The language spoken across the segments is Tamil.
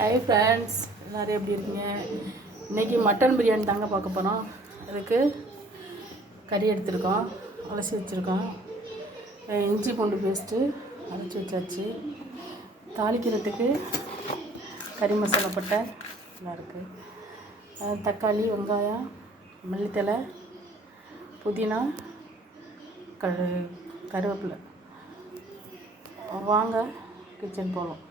ஹாய் ஃப்ரெண்ட்ஸ், எல்லோரும் எப்படி இருக்கீங்க? இன்றைக்கி மட்டன் பிரியாணி தாங்க பார்க்க போகிறோம். அதுக்கு கறி எடுத்துருக்கோம், அலசி வச்சுருக்கோம். இஞ்சி பூண்டு பேஸ்ட்டு அரைச்சி வச்சாச்சு. தாளிக்கிறதுக்கு கறி மசாலா பட்டை எல்லாம் இருக்குது. தக்காளி, வெங்காயம், மல்லித்தலை, புதினா, கருவேப்பிலை. வாங்க கிச்சன் போகலாம்.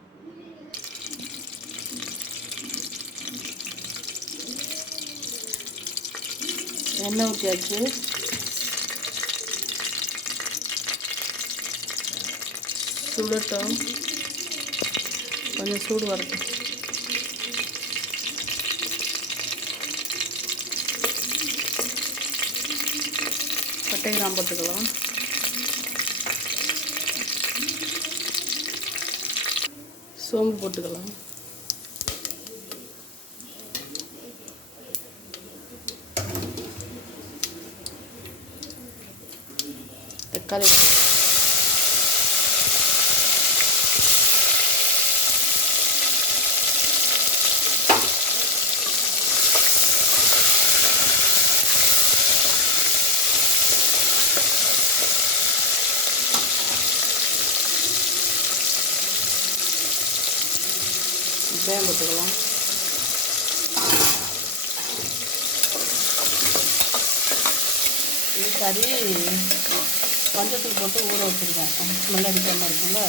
எண்ணெய் ஊற்றியாச்சு. சுடட்டும், கொஞ்சம் சூடு வரட்டும். பட்டை கிராம்பு போட்டுக்கலாம். சோம்பு போட்டுக்கலாம். தக்காளி, வெங்காயம் போட்டுக்கலாம். இது கறி மஞ்சத்தூள் போட்டு ஊற வச்சுருக்கேன். ஸ்மெல் அடிக்காமல் இருக்கும்ல.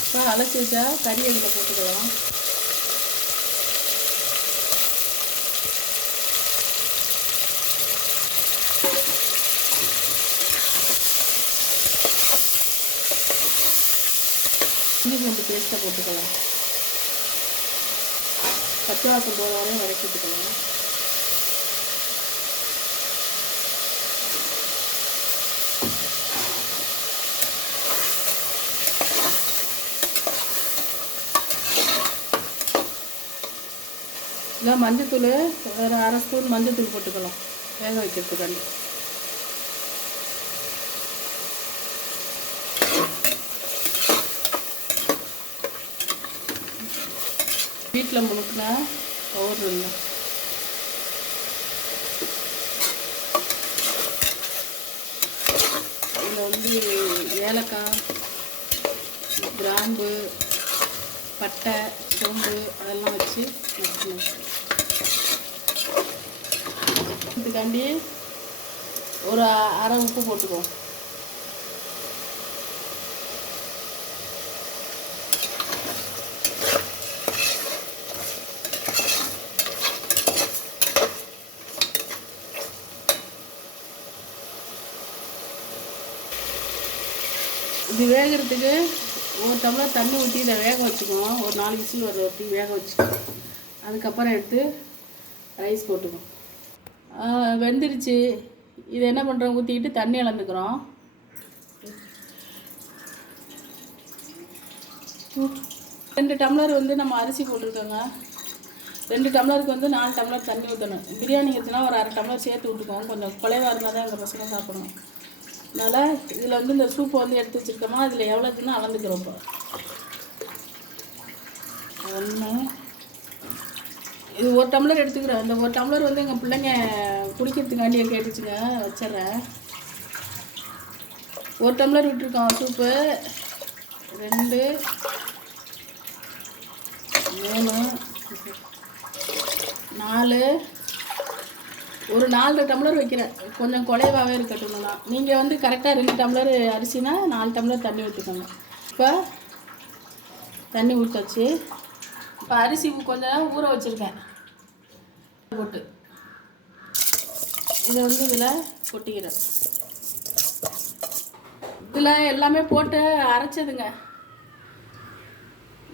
இப்போ அலசி வச்சா கறி அதில் போட்டுக்கலாம். இஞ்சி பூண்டு பேஸ்ட்டை போட்டுக்கலாம். பச்சை வாசம் போகிற வரையும் வதக்கிட்டுக்கலாம். இல்லை மஞ்சத்தூள், ஒரு அரை ஸ்பூன் மஞ்சத்தூள் போட்டுக்கலாம் வேக வைக்கிறதுக்காண்டி. வீட்டில் முழுக்கின பவுடர் இல்லை. இதில் ஏலக்காய், கிராம்பு, பட்டை, சோம்பு அதெல்லாம் வச்சு நச்சுக்கணும். இதுக்காண்டி ஒரு அரை உப்பு போட்டுக்குவோம். இது வேகிறதுக்கு ஒரு டம்ளர் தண்ணி ஊற்றி இதை வேக வச்சுக்குவோம். ஒரு 4 விசில் வர ஊற்றி வேக வச்சுக்குவோம். அதுக்கப்புறம் எடுத்து ரைஸ் போட்டுக்குவோம். வெந்துருச்சு. இது என்ன பண்ணுறோம், ஊற்றிக்கிட்டு தண்ணி அளந்துக்கிறோம். 2 டம்ளர் வந்து நம்ம அரிசி போட்டிருக்கோங்க. 2 டம்ளருக்கு வந்து 4 டம்ளர் தண்ணி ஊற்றணும். பிரியாணிங்கிறதுனா ஒரு அரை டம்ளர் சேர்த்து விட்டுக்குவோம். கொஞ்சம் குறைவாக இருந்தால் தான் எங்கள் பசங்க சாப்பிடணும். அதனால் இதில் வந்து இந்த சூப்பை வந்து எடுத்து வச்சுருக்கோமா, அதில் எவ்வளோ இருக்குன்னு அளந்துக்கிறோம். இப்போ 1, இது 1 டம்ளர் எடுத்துக்கிறோம். இந்த 1 டம்ளர் வந்து எங்கள் பிள்ளைங்க குடிக்கிறதுக்காண்டியே கேட்டுச்சுங்க, வச்சிட்றேன். 1 டம்ளர் விட்டுருக்கோம் சூப்பு. 2, 3, 4, ஒரு 4 டம்ளர் வைக்கிறேன். கொஞ்சம் குறைவாகவே இருக்கட்டும்னா. நீங்கள் வந்து கரெக்டாக 2 டம்ளர் அரிசினா 4 டம்ளர் தண்ணி ஊற்றிக்கோங்க. இப்போ தண்ணி ஊற்றாச்சு. இப்போ அரிசி கொஞ்சம் நேரம் ஊற வச்சுருக்கேன் போட்டு இதை வந்து இதில் கொட்டிக்கிறேன். இதில் எல்லாமே போட்டு அரைச்சதுங்க.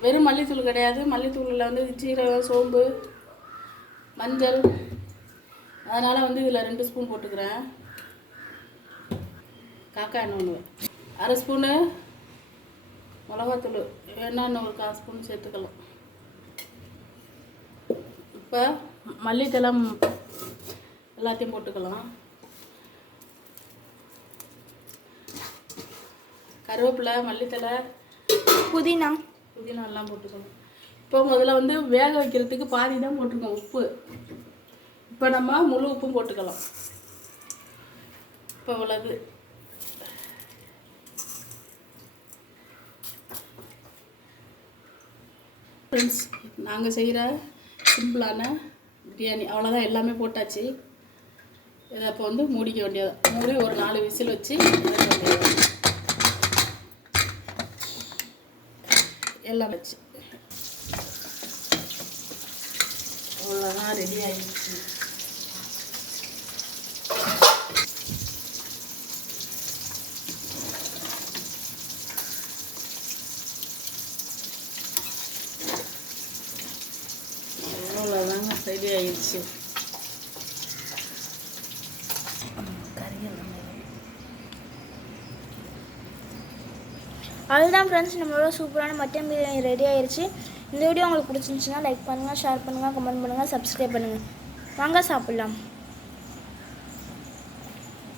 வெறும் மல்லித்தூள் கிடையாது. மல்லித்தூளில் வந்து சீரகம், சோம்பு, மஞ்சள், அதனால் வந்து இதில் 2 ஸ்பூன் போட்டுக்கிறேன். காக்கா எண்ணெய் 1 1/2 ஸ்பூனு மிளகாத்தூள் வேணா இன்னும் 1/4 ஸ்பூன் சேர்த்துக்கலாம். இப்போ மல்லித்தலை எல்லாத்தையும் போட்டுக்கலாம். கருவேப்பிலை, மல்லித்தலை, புதினா எல்லாம் போட்டுக்கணும். இப்போ முதல்ல வந்து வேக வைக்கிறதுக்கு பாதி தான் போட்டிருக்கோம் உப்பு. இப்போ நம்ம முழு உப்பும் போட்டுக்கலாம். இப்போ இவ்வளவு ஃப்ரெண்ட்ஸ், நாங்கள் செய்கிற சிம்பிளான பிரியாணி அவ்வளோதான். எல்லாமே போட்டாச்சு. இதை அப்போ வந்து மூடிக்க வேண்டியது. மூடி ஒரு 4 விசில் வச்சு எல்லாம் வச்சு அவ்வளோதான், ரெடி ஆகிடுச்சு. அவ்வளோதாங்க, ரெடி ஆகிடுச்சு. அதுதான் ஃப்ரெண்ட்ஸ், நம்மளோட சூப்பரான மட்டன் பிரியாணி ரெடி ஆயிடுச்சு. இந்த வீடியோ உங்களுக்கு பிடிச்சிருந்துச்சுன்னா லைக் பண்ணுங்கள், ஷேர் பண்ணுங்கள், கமெண்ட் பண்ணுங்கள், சப்ஸ்கிரைப் பண்ணுங்கள். வாங்க சாப்பிட்லாம்.